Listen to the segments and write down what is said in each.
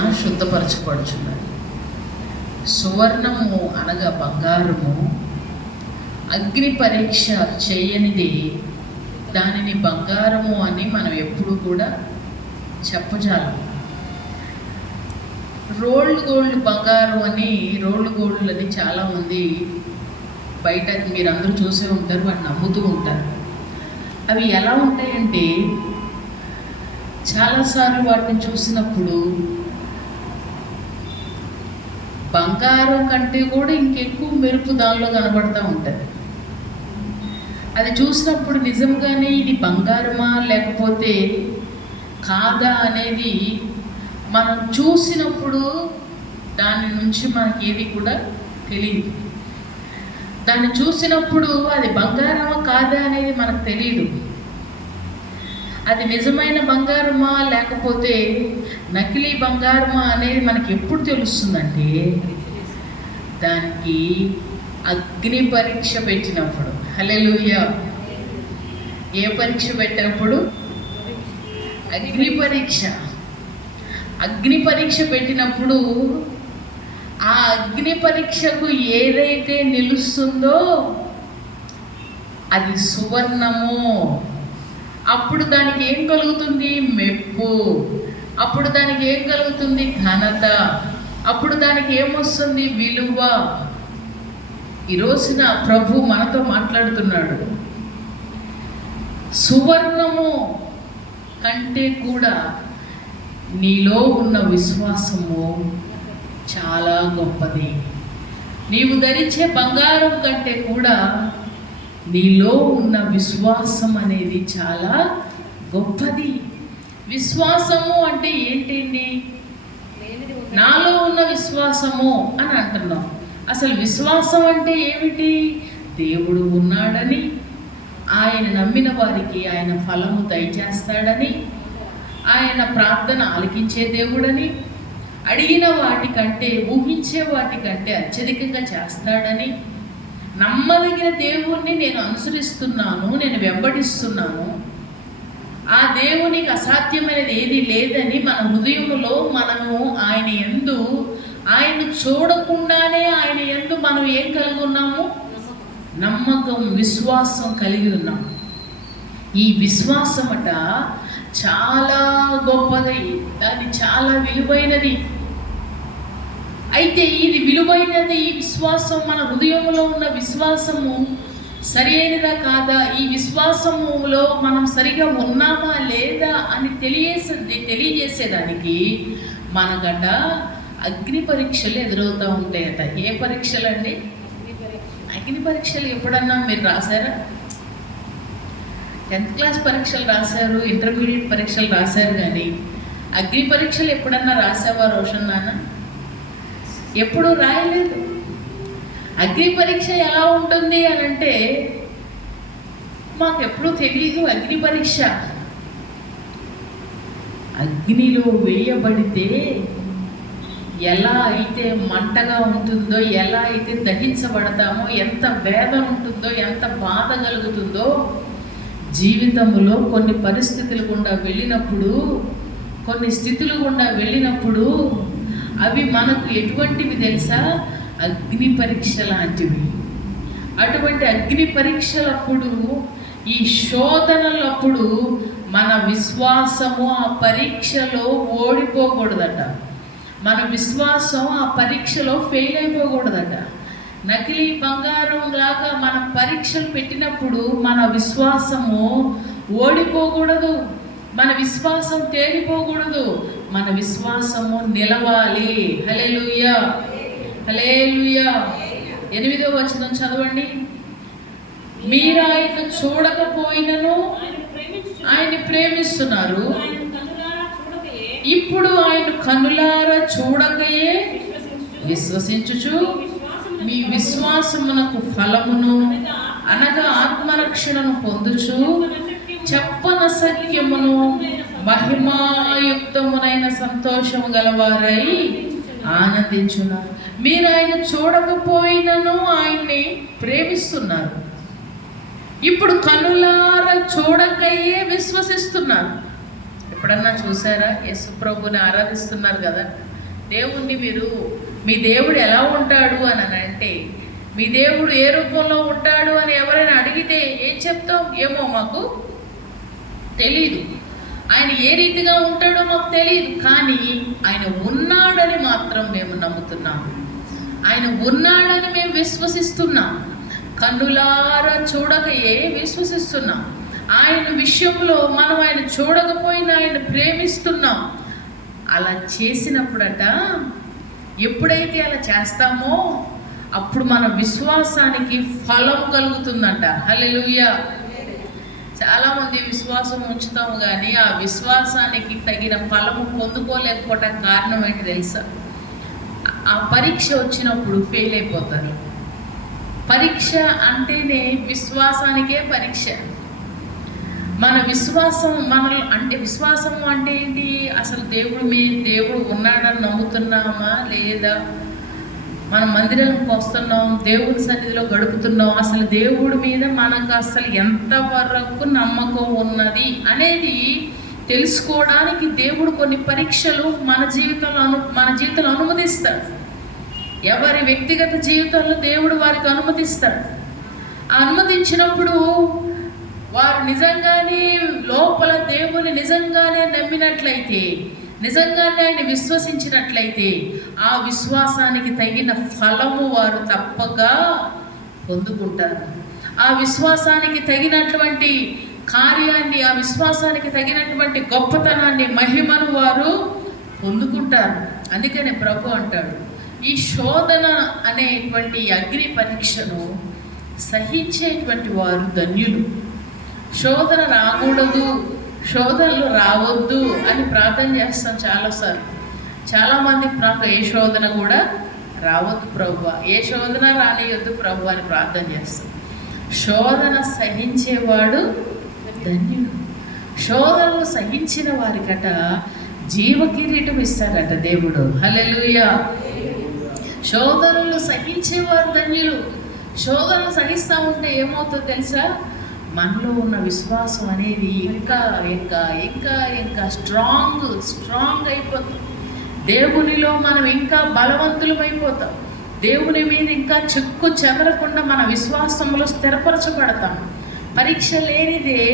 వలన శుద్ధపరచబడుచున్నది. సువర్ణము అనగా బంగారము అగ్ని పరీక్ష చేయనిది దానిని బంగారము అని మనం ఎప్పుడు కూడా చెప్పజాలం. రోల్డ్ గోల్డ్ బంగారం అని, రోల్డ్ గోల్డ్ అని చాలామంది బయట మీరు అందరూ చూసే ఉంటారు, వాటిని నమ్ముతూ ఉంటారు. అవి ఎలా ఉంటాయంటే చాలాసార్లు వాటిని చూసినప్పుడు బంగారం కంటే కూడా ఇంకెక్కువ మెరుపు దానిలో కనబడుతూ ఉంటుంది. అది చూసినప్పుడు నిజంగానే ఇది బంగారమా లేకపోతే కాదా అనేది మనం చూసినప్పుడు దాని నుంచి మనకి ఏది కూడా తెలియదు. దాన్ని చూసినప్పుడు అది బంగారమా కాదా అనేది మనకు తెలియదు. అది నిజమైన బంగారమా లేకపోతే నకిలీ బంగారమా అనేది మనకి ఎప్పుడు తెలుస్తుందంటే దానికి అగ్ని పరీక్ష పెట్టినప్పుడు. హల్లెలూయా. ఏ పరీక్ష పెట్టినప్పుడు? అగ్ని పరీక్ష పెట్టినప్పుడు ఆ అగ్ని పరీక్షకు ఏదైతే నిలుస్తుందో అది సువర్ణము. అప్పుడు దానికి ఏం కలుగుతుంది? మెప్పు. అప్పుడు దానికి ఏం కలుగుతుంది? ఘనత. అప్పుడు దానికి ఏమొస్తుంది? విలువ. ఈ రోజున ప్రభు మనతో మాట్లాడుతున్నాడు. సువర్ణము కంటే కూడా నీలో ఉన్న విశ్వాసము చాలా గొప్పది. నీవు ధరించే బంగారం కంటే కూడా నీలో ఉన్న విశ్వాసం అనేది చాలా గొప్పది. విశ్వాసము అంటే ఏంటండి? నాలో ఉన్న విశ్వాసము అని అంటున్నాం. అసలు విశ్వాసం అంటే ఏమిటి? దేవుడు ఉన్నాడని, ఆయన నమ్మిన వారికి ఆయన ఫలము దయచేస్తాడని, ఆయన ప్రార్థన ఆలకించే దేవుడని, అడిగిన వాటికంటే ఊహించే వాటికంటే అత్యధికంగా చేస్తాడని, నమ్మదగిన దేవుణ్ణి నేను అనుసరిస్తున్నాను, నేను వెంబడిస్తున్నాను, ఆ దేవునికి అసాధ్యమైనది ఏది లేదని మన హృదయంలో మనము ఆయన చూడకుండానే ఆయన యందు మనం ఏం కలిగి ఉన్నాము? నమ్మకం, విశ్వాసం కలిగి ఉన్నాం. ఈ విశ్వాసమట చాలా గొప్పది, దాన్ని చాలా విలువైనది. అయితే ఇది విలువైనది, ఈ విశ్వాసం మన హృదయంలో ఉన్న విశ్వాసము సరి అయినదా కాదా, ఈ విశ్వాసములో మనం సరిగా ఉన్నామా లేదా అని తెలియజేసేదానికి మనకట అగ్ని పరీక్షలు ఎదురవుతూ ఉంటాయట. ఏ పరీక్షలు అండి? అగ్ని పరీక్షలు ఎప్పుడన్నా మీరు రాశారా? 10th క్లాస్ పరీక్షలు రాశారు, ఇంటర్మీడియట్ పరీక్షలు రాశారు, కానీ అగ్ని పరీక్షలు ఎప్పుడన్నా రాసావా రోషన్ నాన్న? ఎప్పుడూ రాయలేదు. అగ్ని పరీక్ష ఎలా ఉంటుంది అని అంటే మాకెప్పుడూ తెలియదు. అగ్ని పరీక్ష అగ్నిలో వేయబడితే ఎలా అయితే మంటగా ఉంటుందో, ఎలా అయితే దహించబడతామో, ఎంత వేదన ఉంటుందో, ఎంత బాధ కలుగుతుందో, జీవితంలో కొన్ని పరిస్థితులు గుండా వెళ్ళినప్పుడు, కొన్ని స్థితులు గుండా వెళ్ళినప్పుడు అవి మనకు ఎటువంటివి తెలుసా? అగ్ని పరీక్ష లాంటివి. అటువంటి అగ్ని పరీక్షలప్పుడు, ఈ శోధనలప్పుడు మన విశ్వాసము ఆ పరీక్షలో ఓడిపోకూడదట. మన విశ్వాసం ఆ పరీక్షలో ఫెయిల్ అయిపోకూడదట. నకిలీ బంగారం లాగా మనం పరీక్షలు పెట్టినప్పుడు మన విశ్వాసము ఓడిపోకూడదు, మన విశ్వాసం తేలిపోకూడదు, మన విశ్వాసము నిలవాలి. హల్లెలూయా, హల్లెలూయా. 8వ వచనం చదవండి. మీరు ఆయన చూడకపోయినను ఆయన ప్రేమిస్తున్నారు, ఇప్పుడు ఆయన కన్నులారా చూడకయే విశ్వసించుచు మీ విశ్వాసమునకు ఫలమును అనగా ఆత్మరక్షణను పొందుచు చెప్పన సత్యమును మహిమాయుక్తమునైన సంతోషము గలవారై ఆనందించున్నారు. మీరు ఆయన చూడకపోయినను ఆయన్ని ప్రేమిస్తున్నారు, ఇప్పుడు కనులారా చూడకయే విశ్వసిస్తున్నారు. ఎప్పుడన్నా చూసారా? యేసు ప్రభుని ఆరాధిస్తున్నారు కదా, దేవుణ్ణి మీ దేవుడు ఎలా ఉంటాడు అని అంటే, మీ దేవుడు ఏ రూపంలో ఉంటాడు అని ఎవరైనా అడిగితే ఏం చెప్తాం? ఏమో మాకు తెలీదు, ఆయన ఏ రీతిగా ఉంటాడో మాకు తెలియదు. కానీ ఆయన ఉన్నాడని మాత్రం మేము నమ్ముతున్నాం, ఆయన ఉన్నాడని మేము విశ్వసిస్తున్నాం, కన్నులారా చూడకయే విశ్వసిస్తున్నాం. ఆయన విషయంలో మనం ఆయన చూడకపోయినా ఆయన ప్రేమిస్తున్నాం. అలా చేసినప్పుడట, ఎప్పుడైతే అలా చేస్తామో అప్పుడు మన విశ్వాసానికి ఫలం కలుగుతుందంట. హల్లెలూయా. చాలామంది విశ్వాసం ఉంచుతాము కానీ ఆ విశ్వాసానికి తగిన ఫలము పొందుకోలేకపోవటం కారణం ఏంటి తెలుసా? ఆ పరీక్ష వచ్చినప్పుడు ఫెయిల్ అయిపోతారు. పరీక్ష అంటేనే విశ్వాసానికే పరీక్ష. మన విశ్వాసం విశ్వాసము అంటే ఏంటి? అసలు దేవుడు ఉన్నాడని నమ్ముతున్నామా లేదా? మనం మందిరానికి వస్తున్నాం, దేవుడి సన్నిధిలో గడుపుతున్నాం, అసలు దేవుడి మీద మనకు అసలు ఎంతవరకు నమ్మకం ఉన్నది అనేది తెలుసుకోవడానికి దేవుడు కొన్ని పరీక్షలు మన జీవితంలో అనుమతిస్తాడు. ఎవరి వ్యక్తిగత జీవితంలో దేవుడు వారికి అనుమతిస్తాడు. అనుమతించినప్పుడు వారు నిజంగానే లోపల దేవుని నిజంగానే నమ్మినట్లయితే, నిజంగానే ఆయన విశ్వసించినట్లయితే ఆ విశ్వాసానికి తగిన ఫలము వారు తప్పక పొందుకుంటారు. ఆ విశ్వాసానికి తగినటువంటి కార్యాన్ని, ఆ విశ్వాసానికి తగినటువంటి గొప్పతనాన్ని, మహిమను వారు పొందుకుంటారు. అందుకనే ప్రభు అంటాడు, ఈ శోధన అనేటువంటి అగ్ని పరీక్షను సహించేటువంటి వారు ధన్యులు. శోధన రాకూడదు, శోధనలు రావద్దు అని ప్రార్థన చేస్తాం చాలాసార్లు. చాలామంది నాకు ఏ శోధన కూడా రావద్దు ప్రభువా, ఏ శోధన రానియొద్దు ప్రభు అని ప్రార్థన చేస్తాం. శోధన సహించేవాడు ధన్యుడు. శోధనలు సహించిన వారికట జీవ కిరీటం ఇస్తాడట దేవుడు. హల్లెలూయా. శోధనలు సహించేవారు ధన్యులు. శోధనలు సహిస్తూ ఉంటే ఏమవుతుందో తెలుసా? మనలో ఉన్న విశ్వాసం అనేది ఇంకా ఇంకా ఇంకా ఇంకా స్ట్రాంగ్ అయిపోతుంది. దేవునిలో మనం ఇంకా బలవంతులమైపోతాం. దేవుని మీద ఇంకా చెక్కు చెదరకుండా మన విశ్వాసంలో స్థిరపరచబడతాం. పరీక్ష లేనిదే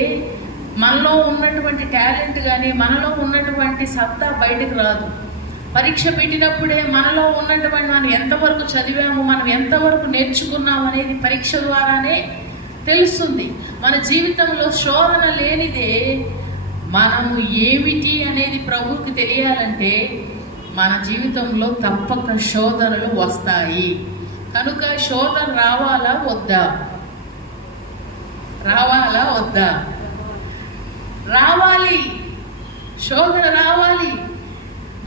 మనలో ఉన్నటువంటి టాలెంట్ కానీ, మనలో ఉన్నటువంటి సత్తా బయటకు రాదు. పరీక్ష పెట్టినప్పుడే మనలో ఉన్నటువంటి మనం ఎంతవరకు చదివాము, మనం ఎంతవరకు నేర్చుకున్నాము అనేది పరీక్ష ద్వారానే తెలుస్తుంది. మన జీవితంలో శోధన లేనిదే మనము ఏమిటి అనేది ప్రభువుకి తెలియాలంటే మన జీవితంలో తప్పక శోధనలు వస్తాయి. కనుక శోధన రావాలా వద్దా? రావాలి. శోధన రావాలి.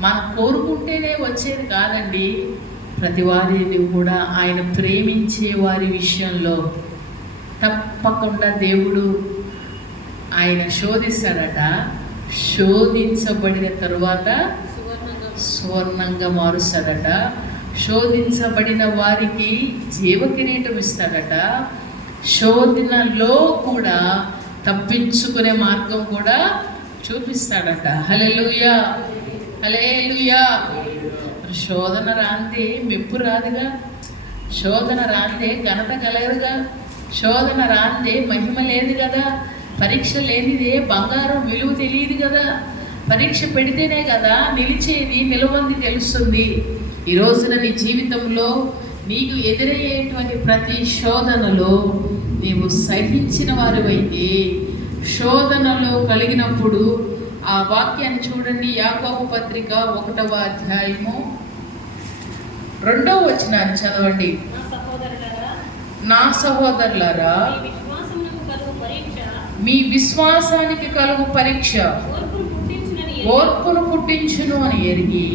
మనం కోరుకుంటేనే వచ్చేది కాదండి. ప్రతి వారిని కూడా ఆయన ప్రేమించే వారి విషయంలో తప్పకుండా దేవుడు ఆయన శోధిస్తాడట. శోధించబడిన తరువాత సువర్ణంగా మారుస్తాడట. శోధించబడిన వారికి జీవ కిరీటం ఇస్తాడట. శోధనలో కూడా తప్పించుకునే మార్గం కూడా చూపిస్తాడట. హల్లెలూయా, హల్లెలూయా. శోధన రాందే మెప్పు రాదుగా, శోధన రాందే ఘనత కలగదుగా, శోధన రాందే మహిమ లేదు కదా, పరీక్ష లేనిదే బంగారం విలువ తెలియదు కదా, పరీక్ష పెడితేనే కదా నిలిచేది, నిలవంది తెలుస్తుంది. ఈ రోజున నీ జీవితంలో నీకు ఎదురయ్యేటువంటి ప్రతి శోధనలో నీవు సహించిన వారివైతే, శోధనలో కలిగినప్పుడు ఆ వాక్యాన్ని చూడండి. యాకోబు పత్రిక 1వ అధ్యాయము 2వ వచనాన్ని చదవండి. నా సహోదరులారా, మీ విశ్వాసానికి కలుగు పరీక్ష ఓర్పును పుట్టించును అని ఎరిగి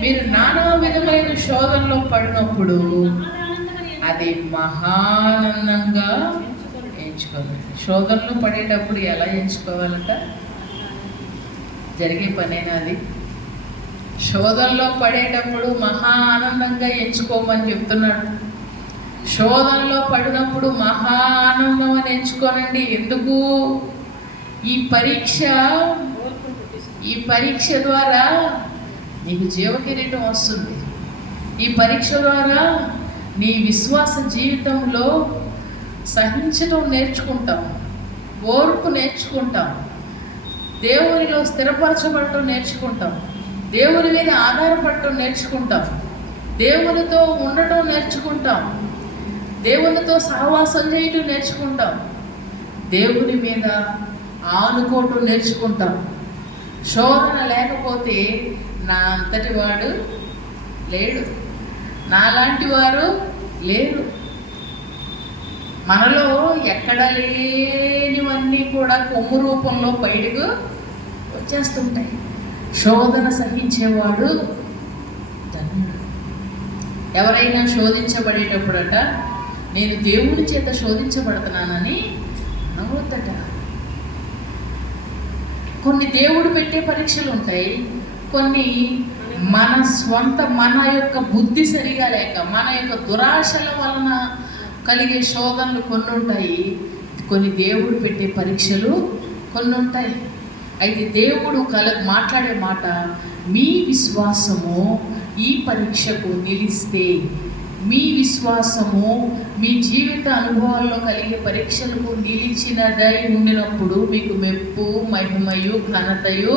మీరు నానా విధమైన శోధనలో పడినప్పుడు అది మహానందంగా ఎంచుకోవాలి. శోధనలో పడేటప్పుడు ఎలా ఎంచుకోవాలంట? జరిగే పనేనా అది? శోధనలో పడేటప్పుడు మహా ఆనందంగా ఎంచుకోమని చెప్తున్నాడు. శోధనలో పడినప్పుడు మహా ఆనందం అని ఎంచుకోనండి. ఎందుకు? ఈ పరీక్ష ద్వారా నీకు జీవ కిరీటం వస్తుంది. ఈ పరీక్ష ద్వారా నీ విశ్వాస జీవితంలో సహించడం నేర్చుకుంటాం, ఓర్పు నేర్చుకుంటాం, దేవునిలో స్థిరపరచబడటం నేర్చుకుంటాం, దేవుని మీద ఆధారపడటం నేర్చుకుంటాం, దేవునితో ఉండటం నేర్చుకుంటాం, దేవునితో సహవాసం చేయటం నేర్చుకుంటాం, దేవుని మీద ఆనుకోవటం నేర్చుకుంటాం. శోధన లేకపోతే నా అంతటి వాడు లేడు, నాలాంటి వారు లేరు. మనలో ఎక్కడ లేనివన్నీ కూడా కొమ్ము రూపంలో బయటకు వచ్చేస్తుంటాయి. శోధన సహించేవాడు ధన్యుడు. ఎవరైనా శోధించబడేటప్పుడట నేను దేవుని చేత శోధించబడుతున్నానని నవ్వుతట. కొన్ని దేవుడు పెట్టే పరీక్షలు ఉంటాయి, కొన్ని మన యొక్క బుద్ధి సరిగా లేక మన యొక్క దురాశల వలన కలిగే శోధనలు కొన్ని ఉంటాయి, కొన్ని దేవుడు పెట్టే పరీక్షలు కొన్ని ఉంటాయి. అయితే దేవుడు మాట్లాడే మాట, మీ విశ్వాసము ఈ పరీక్షకు నిలిస్తే, మీ విశ్వాసము మీ జీవిత అనుభవాల్లో కలిగే పరీక్షలకు నిలిచినదై ఉండినప్పుడు మీకు మెప్పు, మహిమయు, ఘనతయు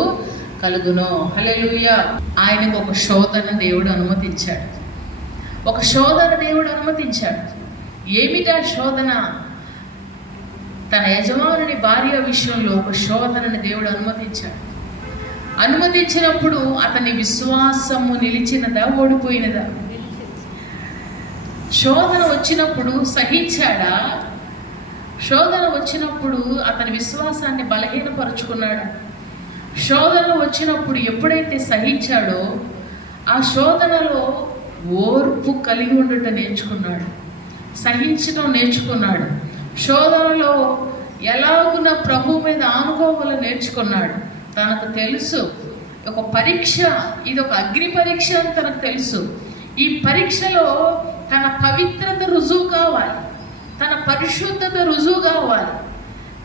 కలుగును. హల్లెలూయా. ఆయనకు ఒక శోధన దేవుడు అనుమతించాడు. ఒక శోధన దేవుడు అనుమతించాడు. ఏమిటా శోధన? తన యజమానుని భార్య విషయంలో ఒక శోధనని దేవుడు అనుమతించాడు. అనుమతించినప్పుడు అతని విశ్వాసము నిలిచినదా, ఓడిపోయినదా? శోధన వచ్చినప్పుడు సహించాడా? శోధన వచ్చినప్పుడు అతని విశ్వాసాన్ని బలహీనపరుచుకున్నాడు. శోధన వచ్చినప్పుడు ఎప్పుడైతే సహించాడో ఆ శోధనలో ఓర్పు కలిగి ఉండటం నేర్చుకున్నాడు, సహించడం నేర్చుకున్నాడు. శోధనలో ఎలాగున ప్రభు మీద ఆనుకోవాలో నేర్చుకున్నాడు. తనకు తెలుసు ఒక పరీక్ష, ఇది ఒక అగ్ని పరీక్ష అని తనకు తెలుసు. ఈ పరీక్షలో తన పవిత్రత రుజువు కావాలి, తన పరిశుద్ధత రుజువు కావాలి.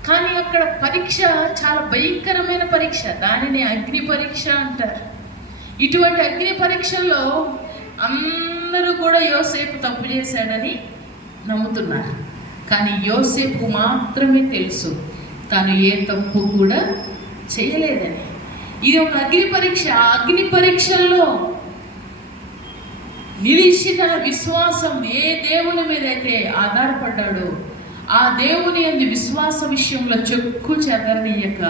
కానీ అక్కడ పరీక్ష చాలా భయంకరమైన పరీక్ష, దానిని అగ్ని పరీక్ష అంటారు. ఇటువంటి అగ్ని పరీక్షలో అందరూ కూడా యోసేపు తప్పు చేశాడని నమ్ముతున్నారు. కానీ యోసేపు మాత్రమే తెలుసు తాను ఏ తప్పు కూడా చేయలేదని. ఇది ఒక అగ్ని పరీక్ష. ఆ అగ్ని పరీక్షల్లో నిలిచి తన విశ్వాసం ఏ దేవుని మీద అయితే ఆధారపడ్డాడో ఆ దేవుని యందు విశ్వాస విషయంలో చెక్కు చెదరనీయక,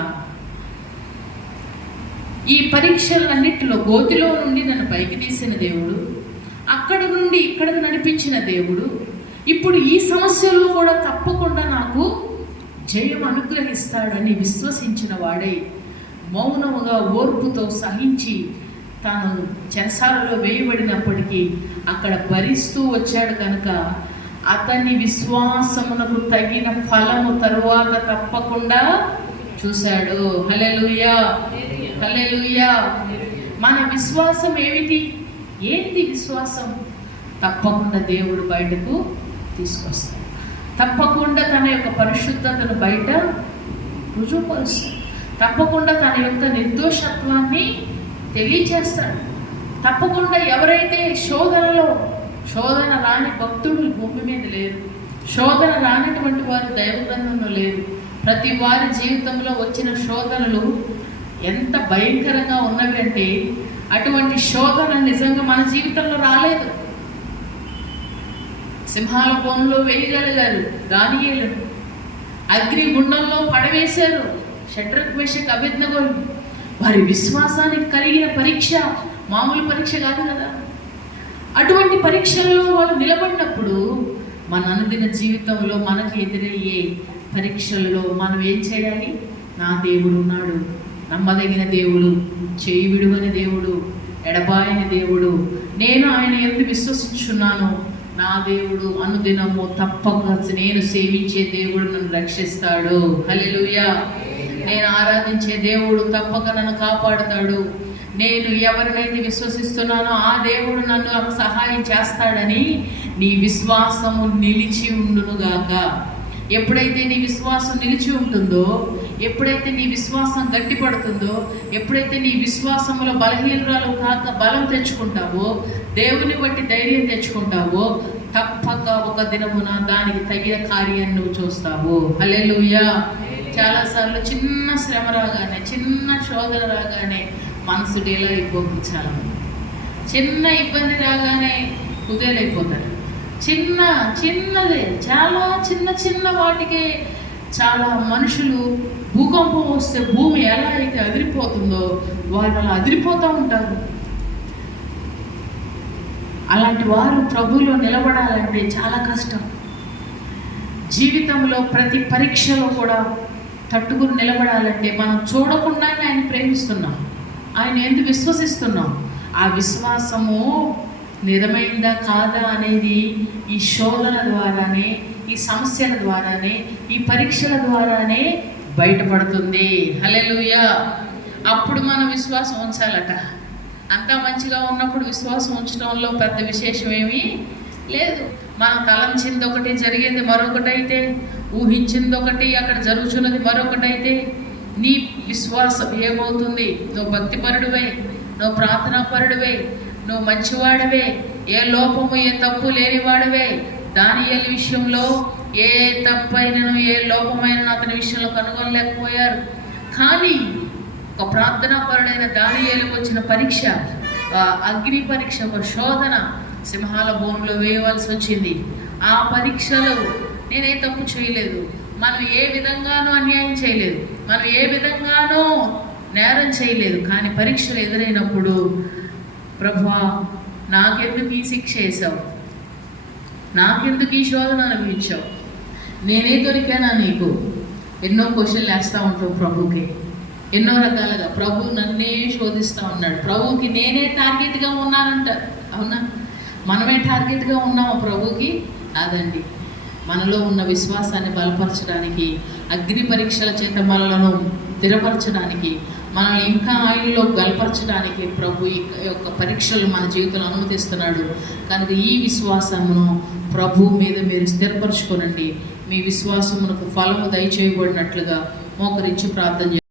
ఈ పరీక్షలన్నిటిలో గోతిలో నుండి నన్ను పైకి తీసిన దేవుడు, అక్కడ నుండి ఇక్కడికి నడిపించిన దేవుడు, ఇప్పుడు ఈ సమస్యలో కూడా తప్పకుండా నాకు జయం అనుగ్రహిస్తాడని విశ్వసించిన వాడై మౌనముగా ఓర్పుతో సహించి తాను చెరసాలలో వేయబడినప్పటికీ అక్కడ భరిస్తూ వచ్చాడు కనుక అతని విశ్వాసమునకు తగిన ఫలము తరువాత తప్పకుండా చూశాడు. హల్లెలూయా, హల్లెలూయా. మన విశ్వాసం ఏమిటి? ఏంటి విశ్వాసం? తప్పకుండా దేవుడు బయటకు తీసుకొస్తాడు, తప్పకుండా తన యొక్క పరిశుద్ధతను బయట రుజువుపరుస్తాడు, తప్పకుండా తన యొక్క నిర్దోషత్వాన్ని తెలియచేస్తాడు. తప్పకుండా ఎవరైతే శోధన రాని భక్తుడు భూమి మీద లేరు, శోధన రానటువంటి వారు దైవ గ్రంథంలో లేరు. ప్రతి వారి జీవితంలో వచ్చిన శోధనలు ఎంత భయంకరంగా ఉన్నవి అంటే అటువంటి శోధన నిజంగా మన జీవితంలో రాలేదు. సింహాల బోనులో వేయగలిగారు దానియేలును, అగ్ని గుండంలో పడవేశారు షడ్రక్, మేషక్, అబేద్నెగోలు. వారి విశ్వాసానికి కలిగిన పరీక్ష మామూలు పరీక్ష కాదు కదా. అటువంటి పరీక్షల్లో వాళ్ళు నిలబడినప్పుడు మన అనుదిన జీవితంలో మనకు ఎదురయ్యే పరీక్షల్లో మనం ఏం చేయాలి? నా దేవుడు ఉన్నాడు, నమ్మదగిన దేవుడు, చేయి విడువని దేవుడు, ఎడబాయని దేవుడు, నేను ఆయన యందు విశ్వసించున్నాను. నా దేవుడు అనుదినము తప్పక నేను సేవించే దేవుడు నన్ను రక్షిస్తాడు. హల్లెలూయా. నేను ఆరాధించే దేవుడు తప్పక నన్ను కాపాడుతాడు. నేను ఎవరినైతే విశ్వసిస్తున్నానో ఆ దేవుడు నన్ను సహాయం చేస్తాడని నీ విశ్వాసము నిలిచి ఉండునుగాక. ఎప్పుడైతే నీ విశ్వాసం నిలిచి ఉంటుందో, ఎప్పుడైతే నీ విశ్వాసం గట్టిపడుతుందో, ఎప్పుడైతే నీ విశ్వాసంలో బలహీనరాలు కాక బలం తెచ్చుకుంటావో, దేవుని బట్టి ధైర్యం తెచ్చుకుంటావో, తప్పక ఒక దినమున దానికి తగిన కార్యాన్ని నువ్వు చూస్తావు. హల్లెలూయా. చాలాసార్లు చిన్న శ్రమ రాగానే, చిన్న శోధన రాగానే మనసు డేలా అయిపోతుంది. చాలా చిన్న ఇబ్బంది రాగానే కుదేలైపోతారు. చిన్నదే చాలా చిన్న వాటికే చాలా మనుషులు, భూకంపం వస్తే భూమి ఎలా అయితే అదిరిపోతుందో వాళ్ళు అలా అదిరిపోతూ ఉంటారు. అలాంటి వారు ప్రభువులో నిలబడాలంటే చాలా కష్టం. జీవితంలో ప్రతి పరీక్షలో కూడా తట్టుకుని నిలబడాలంటే మనం చూడకుండానే ఆయన ప్రేమిస్తున్నాం, ఆయన ఎందుకు విశ్వసిస్తున్నాం. ఆ విశ్వాసము నిజమైందా కాదా అనేది ఈ శోధన ద్వారానే, ఈ సమస్యల ద్వారానే, ఈ పరీక్షల ద్వారానే బయటపడుతుంది. హల్లెలూయా. అప్పుడు మనం విశ్వాసం ఉంచాలట. అంతా మంచిగా ఉన్నప్పుడు విశ్వాసం ఉంచడంలో పెద్ద విశేషం ఏమీ లేదు. మనం తలంచింది ఒకటి, జరిగింది మరొకటైతే, ఊహించింది ఒకటి, అక్కడ జరుగుతున్నది మరొకటైతే నీ విశ్వాసం ఏమవుతుంది? నువ్వు భక్తిపరుడివే, నువ్వు ప్రార్థనాపరుడివే, నువ్వు మంచివాడివే, ఏ లోపము ఏ తప్పు లేనివాడివే. దానియేలు విషయంలో ఏ తప్పైనను ఏ లోపమైన అతని విషయంలో కనుగొనలేకపోయారు. కానీ ఒక ప్రార్థనాపరుడైన దానియేలుకు వచ్చిన పరీక్ష, అగ్ని పరీక్ష, ఒక శోధన, సింహాల బోనులో వేయవలసి వచ్చింది. ఆ పరీక్షలో నేనే తప్పు చేయలేదు, మనం ఏ విధంగానూ అన్యాయం చేయలేదు, మనం ఏ విధంగానూ నేరం చేయలేదు. కానీ పరీక్షలు ఎదురైనప్పుడు ప్రభువా నాకెందుకు ఈ శిక్ష వేసావు, నాకెందుకు ఈ శోధన అనుభవించావు, నేనే దొరికానా నీకు? ఎన్నో క్వశ్చన్లు వేస్తూ ఉంటావు ప్రభుకి, ఎన్నో రకాలుగా. ప్రభు నన్నే శోధిస్తూ ఉన్నాడు, ప్రభుకి నేనే టార్గెట్గా ఉన్నానంట. అవునా? మనమే టార్గెట్గా ఉన్నామా ప్రభుకి? కాదండి. మనలో ఉన్న విశ్వాసాన్ని బలపరచడానికి, అగ్ని పరీక్షల చేత మనలను స్థిరపరచడానికి, మనల్ని ఇంకా ఆయనలో బలపరచడానికి ప్రభు ఈ యొక్క పరీక్షలు మన జీవితంలో అనుమతిస్తున్నాడు. కనుక ఈ విశ్వాసమును ప్రభు మీద మీరు స్థిరపరచుకోనండి. మీ విశ్వాసమునకు ఫలము దయచేయబడినట్లుగా మోకరించి ప్రార్థన